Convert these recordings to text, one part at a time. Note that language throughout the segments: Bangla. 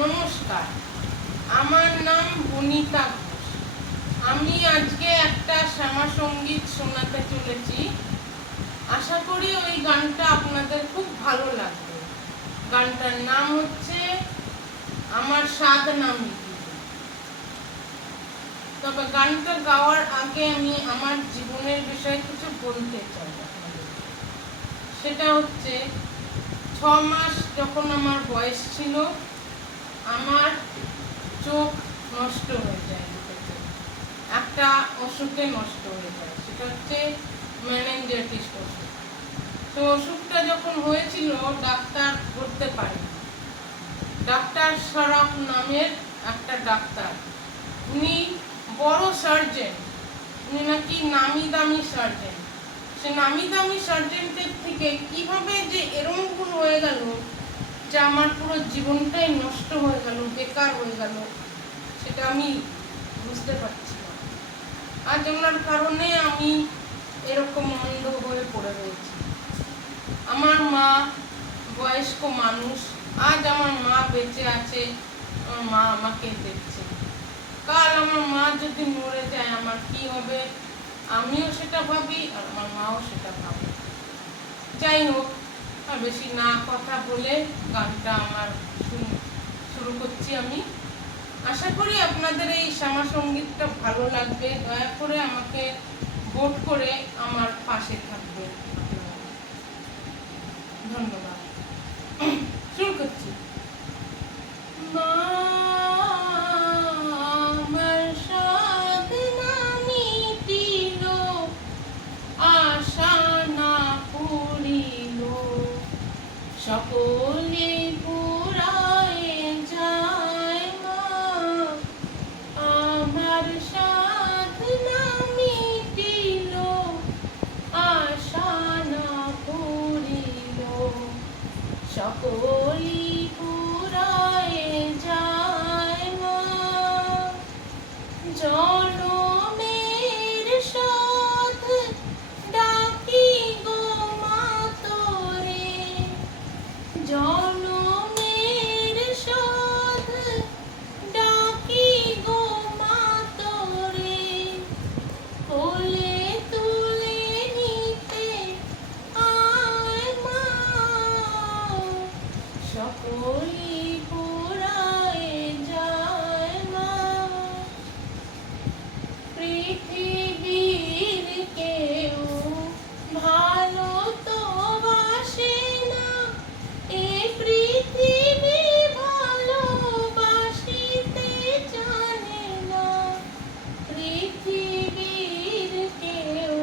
নমস্কার, আমার নাম বনিতা ঘোষ। আমি আজকে একটা শ্যামা সঙ্গীত শোনাতে চলেছি। আশা করি ওই গানটা আপনাদের খুব ভালো লাগবে। গানটার নাম হচ্ছে আমার স্বাদ নামি। তবে গানটা গাওয়ার আগে আমি আমার জীবনের বিষয়ে কিছু বলতে চাই আপনাদের। সেটা হচ্ছে 6 মাস যখন আমার বয়স ছিল, আমার চোখ নষ্ট হয়ে যায়, একটা ওষুধে নষ্ট হয়ে যায়। সেটা হচ্ছে মেনিনজাইটিস ওষুধ। তো ওষুধটা যখন হয়েছিল, ডাক্তার ধরতে পারে। ডাক্তার শরফ নামের একটা ডাক্তার, উনি বড় সার্জেন, উনি নাকি নামি দামি সার্জেন। সে নামি দামি সার্জেনদের থেকে কিভাবে যে এরকম ভুল হয়ে গেল যে আমার পুরো জীবনটাই নষ্ট হয়ে গেল, বেকার হয়ে গেল, সেটা আমি বুঝতে পারছি না। আজ ওনার কারণে আমি এরকম অন্ধ হয়ে পড়ে রয়েছি। আমার মা বয়স্ক মানুষ, আজ আমার মা বেঁচে আছে, আমার মা আমাকে দেখছে। কাল আমার মা যদি মরে যায় আমার কি হবে, আমিও সেটা ভাবি আর আমার মাও সেটা ভাবে। যাই হোক, বেশি না কথা বলে গানটা আমার শুরু করছি আমি। আশা করি আপনাদের এই শ্যামা সঙ্গীতটা ভালো লাগবে। দয়া করে আমাকে ভোট করে আমার পাশে থাকবে। ধন্যবাদ। শুরু করছি। আমার স্বাদ নামিতিল, আশা না পুরিল, সকলে পুরায় যায় মা। আমার স্বাদ নামিতিল, আশা না পুরিল, সকলে পুরায় যায় মা। জনমের সাথ ডাকি গো মা তোরে, জনমের সাথ ডাকি গো মা তোরে, কোলে তুলে নিতে আয় মা। সকলে পুরায় যায় মা। পৃথিবীর কেউ ভালো তো বাসে না, এ পৃথিবী ভালোবাসিতে জানে না। পৃথিবীর কেউ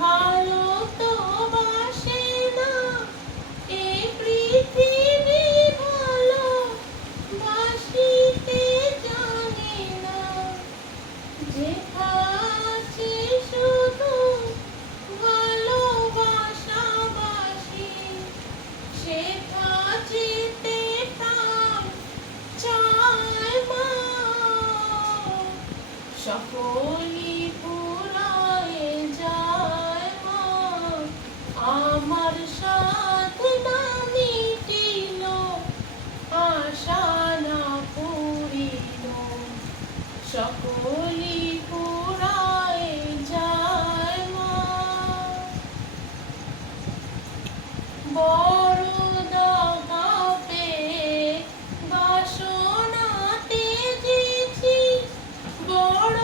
ভালো তো বাসে না, এ পৃথিবী ভালোবাসিতে জানে না। যেখানে শুধু ভালোবাসাবাসি, সেখানেতে প্রাণ চায় মা। সকলি পুরায় যায় মা। আমার স্বাদ নামিতিল, আশা না পুরিল, সকলি পুরায় যায় মা। বড় দাগা পেয়ে বাসনাতে যেছি, বড়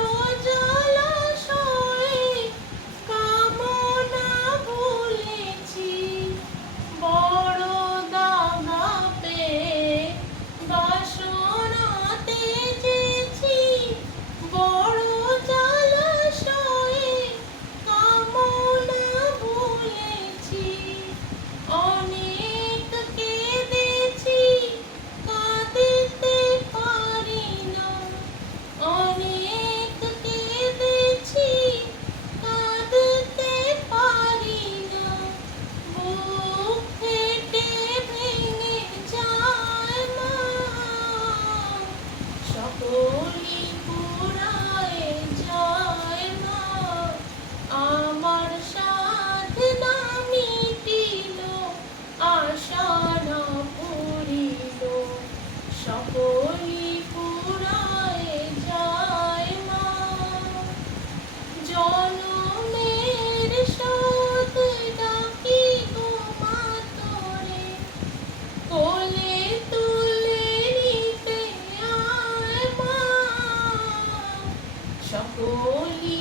জলাশয়ে কামনা ভুলেছি। বড় দাগা পেয়ে বাসনাতে যেছি, বড় বলি